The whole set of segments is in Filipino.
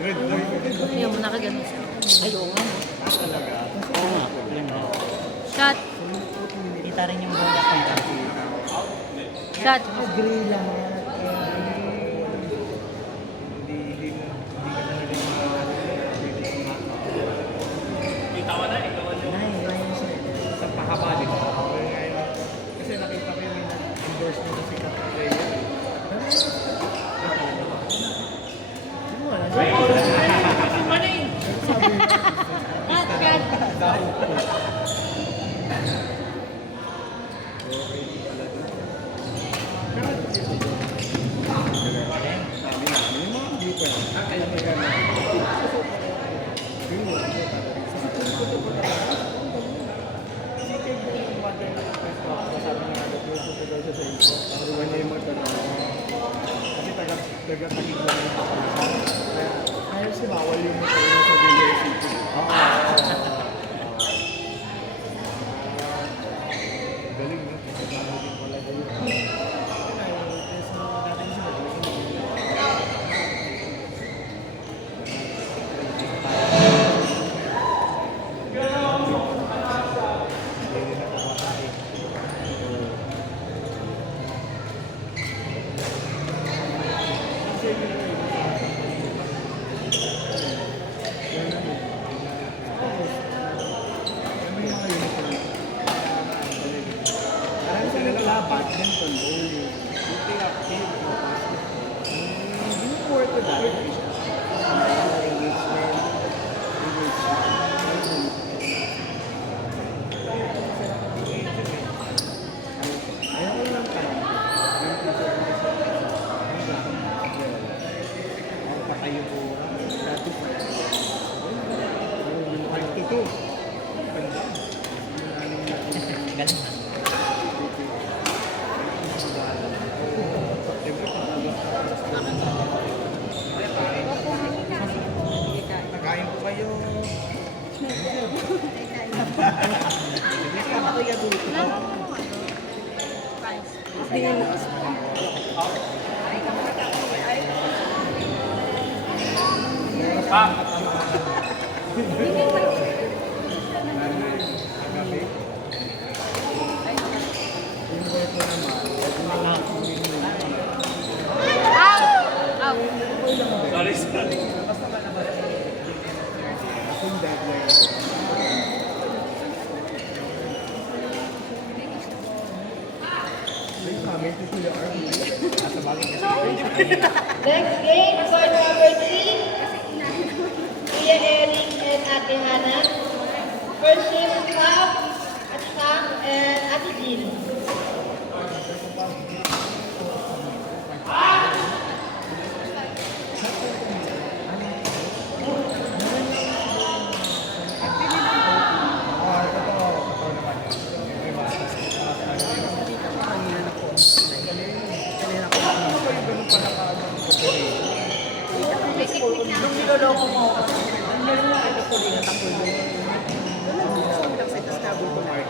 Ayaw mo nakaganon siya. Ayaw nga. Talaga. Oo nga. Yan nga. Shot. Kita rin yung bola ko. Shot. Agree lang. Hindi ka na rin sa pahaba, di ba? Kasi nakita ko yung endorse mo si Kat Player. Taga-tagig lang yung kapalitan. Kaya ayaw si bawal yung mukha sa Villa City. Galing na. Galing pala kayo. Badminton, bowling, shooting up team, hindi po ito dahil ayaw ko lang tayo. Ako pa kayo po. Dati pa. Yung 52. Galing. Nakain ko kayo. Sorry. Next game, court number 3. Kuya Eric and Ate Hannah. First game, Sam, at Sam and Ate Jean. Nung niloloko mo ako, ang galing mo ito po rin at ako yun. Tapos nabi ko, Mark,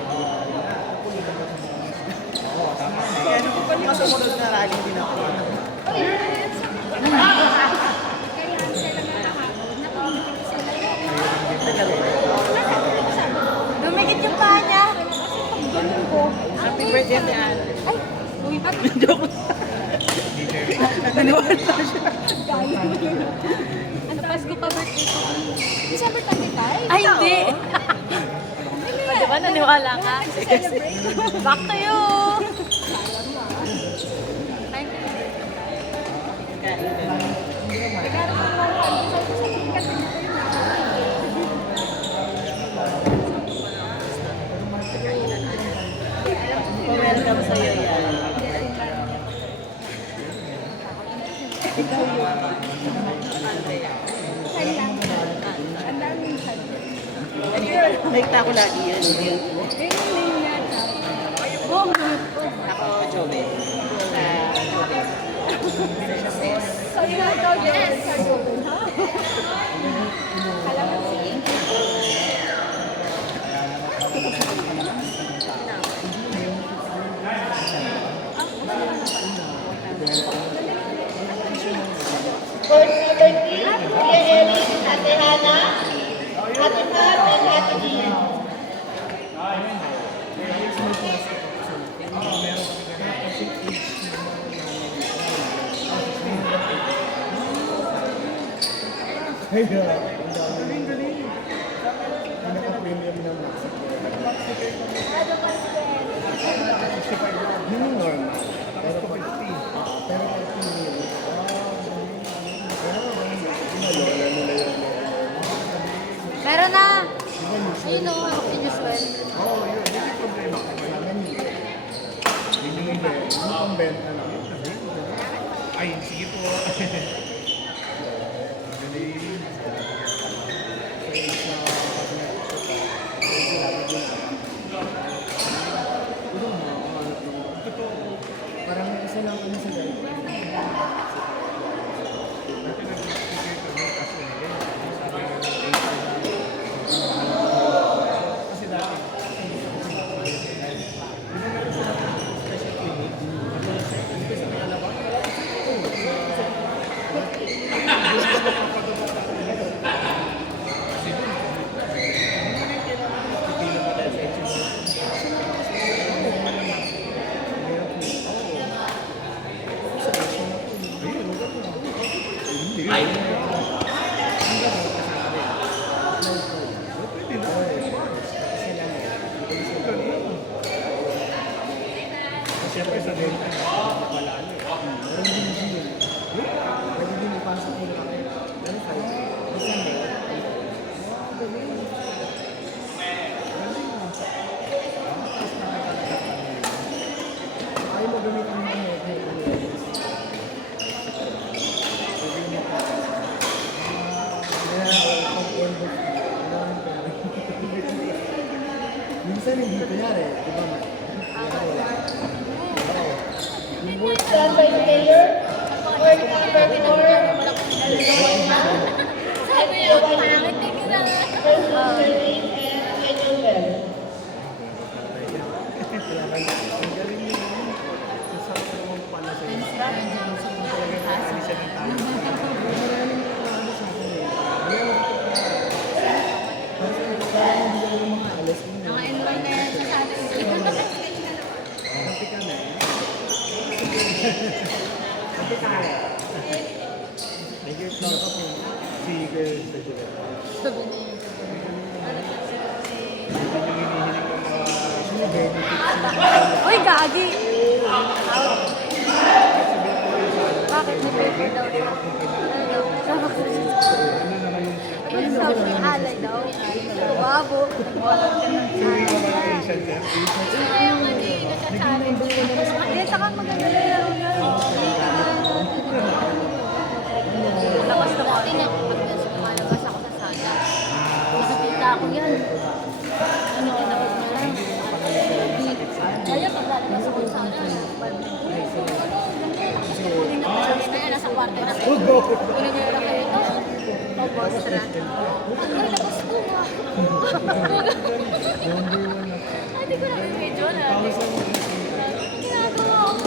oo, tama. Kaya nung masumunod na rally din ako. Dumikit yung paa niya. Happy birthday, Ate Ana. Ay, uy, Joke. Naniwala siya. ano, Pasko pa birthday ko. December 25? Ay, hindi. Di ba naniwala ka? Back to you! Welcome sa'yo yan. Ikaw yun. Nakita ko lagi yan. Ako, Joven. So, you have to dance or something, ha? Court number 3, Kuya Eric Ate Hannah, Ate Pam, and Ate Jean. Ay, ang galing. Pinaka-premium na Maxi Care. Maxi Care kung Ano pa square? 65 yun yung normal. Pero 50. Pero 50 million. Ginalola nila yun. Meron na! Ayun o, Usual. Oo, yun. Yun yung problema. Kailangan yun. Yun yung event. Yung pambenta lang. Ay, sige po. Parang isa lang kami sa ganito. Kasi dati, siyempre sa data, napalalo. Meron din yun. Pwede din ipasok mo lang. Ano ka? Basta na. Galing. Ayaw mo gamit ang mga minsan hindi kunyari, di ba? Stand by the mayor. Word number 4. Sabi niya, pangit na kita. Person serving and schedule well. Ang galing niya yun. Ang sarap naman pala sa iyo. Talagang alis siya ng tao. Maraming ano sa akin eh. Parang hindi lang yung mga alas. Naka-enroll na yan siya sa atin. Kanti ka na eh. Kanti ka na. Nag-get lang ako si girl sa sila. Sabi niya. Hindi nyo hinihiling ng mga benefits. Uy, gagi! Bakit may paper daw? Ano daw? Ano sabi niya? Alay daw. Babo. Hindi ka ba patient eh? Yung ano yung nasa-challenge. Eh, saka maganda na laro na. Lakas na kasi niya. Malabas ako sa sana. Nakakita ako yan. Ano ko nakot niya lang. Kaya pag lalabas ako sa sana. Nasa kwarto na kayo. Kunin niyo na kayo ito. Obostra. Ay, labas ko ah. Ay, di ko na may video na. Ginagawa ko.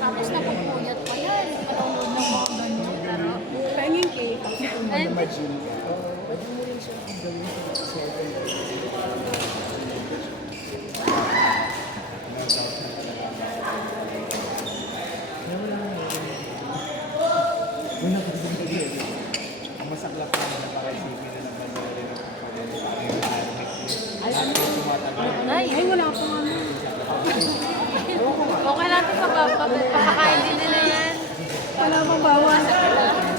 Tapos napapuyat pa yan. Patulog ng mga ganyan. Pero, penging cake. Ay, Imagine ka. Pwede mo rin siya gawin sa cellphone. Wala ka din ba yun? Ang masaklap na para isipin na naman nila rin Ay, wala po ano. Okay lang ito papakain din nila yan. Wala pang bawas.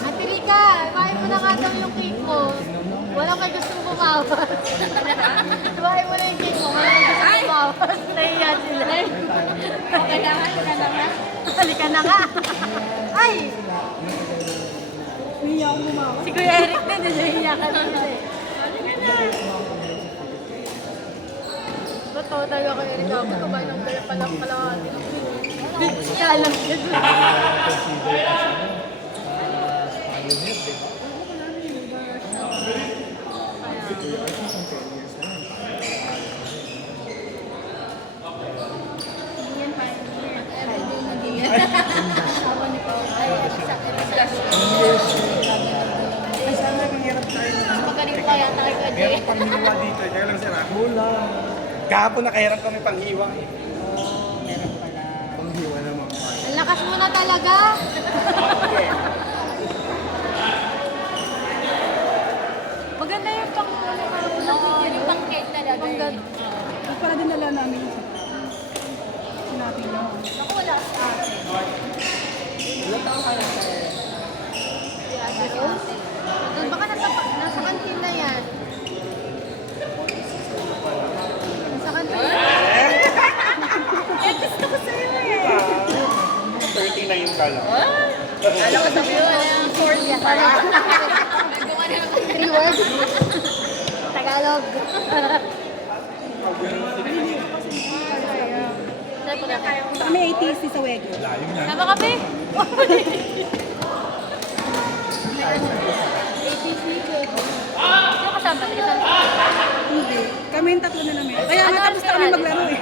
Ate Rika, kain mo na nga daw yung cake mo. Wala kayo gustong bumawas. Kain mo na yung cake mo. Wala kayo gustong bumawas. Nahiya sila. Okay na nga, halika na nga. Halika na nga. Ay! Nahiya ako bumawas. Si Kuya Eric din, nahiya ka na nila eh. Halika na. Totoo tayo kay Eric. Ako kumain ng dala palang kalahati. Kalam ka doon. Ay, sa hiwa dito. Kaya lang sir, wala. Kahapon nakahiram kami panghiwa eh. Oh, meron pala. Panghiwa naman. Ang lakas mo na talaga. Maganda yung pang yung pang cake talaga. Pang gano'n. Yung pala dinala namin yung sinabi niyo. Ako wala sa akin. Ilang taon ka na sir? Doon baka nasa kantin na yan. Nasa kantin. Eh, gusto ko sa'yo eh. 39 ka lang. Alam ko sabi mo, 40 pa lang. Nagawa na lang 3 words. Tagalog. Kami ATC sa Wego. Layo na. Sama ka, Pe? Sino kasama? Hindi. Kami yung tatlo na namin. Kaya Ano, nga tapos na kami maglaro eh.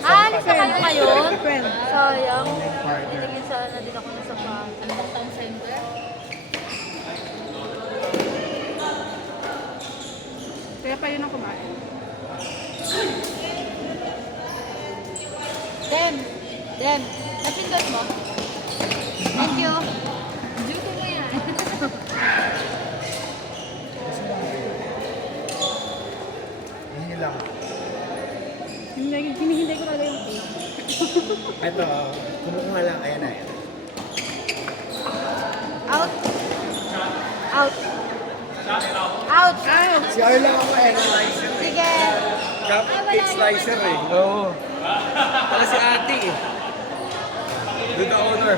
Alis na kayo ngayon? Well, Sayang. Nilagyan sana din ako ng sapat. Ano bang town center? kaya pa yun ang kumain. Dem, napindot mo? Thank you. Duty mo yan. Hindi lang. Hinihintay ko talaga yung cake. Ito, kumukuha lang. Ayan na yan. Out. Out. Out. Si Arl lang ako eh. Slicer eh. Sige. Cake slicer eh. Oo. Pala si ate eh. Good owner.